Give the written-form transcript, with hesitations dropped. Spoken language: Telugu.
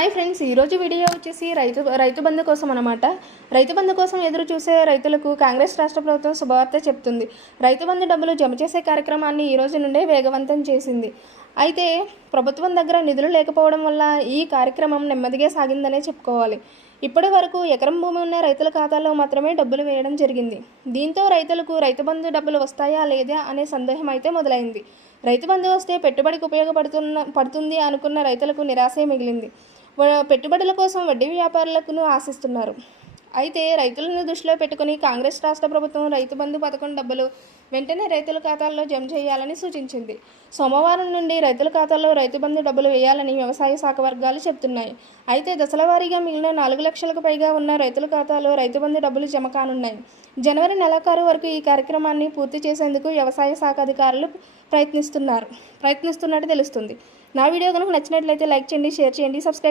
హాయ్ ఫ్రెండ్స్, ఈరోజు వీడియో వచ్చేసి రైతు బంధు కోసం అనమాట. రైతు బంధు కోసం ఎదురు చూసే రైతులకు కాంగ్రెస్ రాష్ట్ర ప్రభుత్వం శుభవార్త చెప్తుంది. రైతు బంధు డబ్బులు జమ చేసే కార్యక్రమాన్ని ఈ రోజు నుండే వేగవంతం చేసింది. అయితే ప్రభుత్వం దగ్గర నిధులు లేకపోవడం వల్ల ఈ కార్యక్రమం నెమ్మదిగా సాగిందనే చెప్పుకోవాలి. ఇప్పటి వరకు ఎకరం భూమి ఉన్న రైతుల ఖాతాలో మాత్రమే డబ్బులు వేయడం జరిగింది. దీంతో రైతులకు రైతు బంధు డబ్బులు వస్తాయా లేదా అనే సందేహం అయితే మొదలైంది. రైతు బంధు వస్తే పెట్టుబడికి పడుతుంది అనుకున్న రైతులకు నిరాశే మిగిలింది. పెట్టుబడుల కోసం వడ్డీ వ్యాపారులను ఆశిస్తున్నారు. అయితే రైతులను దృష్టిలో పెట్టుకుని కాంగ్రెస్ రాష్ట్ర ప్రభుత్వం రైతు బంధు పథకం డబ్బులు వెంటనే రైతుల ఖాతాల్లో జమ చేయాలని సూచించింది. సోమవారం నుండి రైతుల ఖాతాల్లో రైతు బంధు డబ్బులు వేయాలని వ్యవసాయ శాఖ వర్గాలు చెబుతున్నాయి. అయితే దశల వారీగా మిగిలిన 4 లక్షలకు పైగా ఉన్న రైతుల ఖాతాలో రైతు బంధు డబ్బులు జమ కానున్నాయి. జనవరి నెలాఖరు వరకు ఈ కార్యక్రమాన్ని పూర్తి చేసేందుకు వ్యవసాయ శాఖ అధికారులు ప్రయత్నిస్తున్నట్టు తెలుస్తుంది. నా వీడియో కనుక నచ్చినట్లయితే లైక్ చేయండి, షేర్ చేయండి, సబ్స్క్రైబ్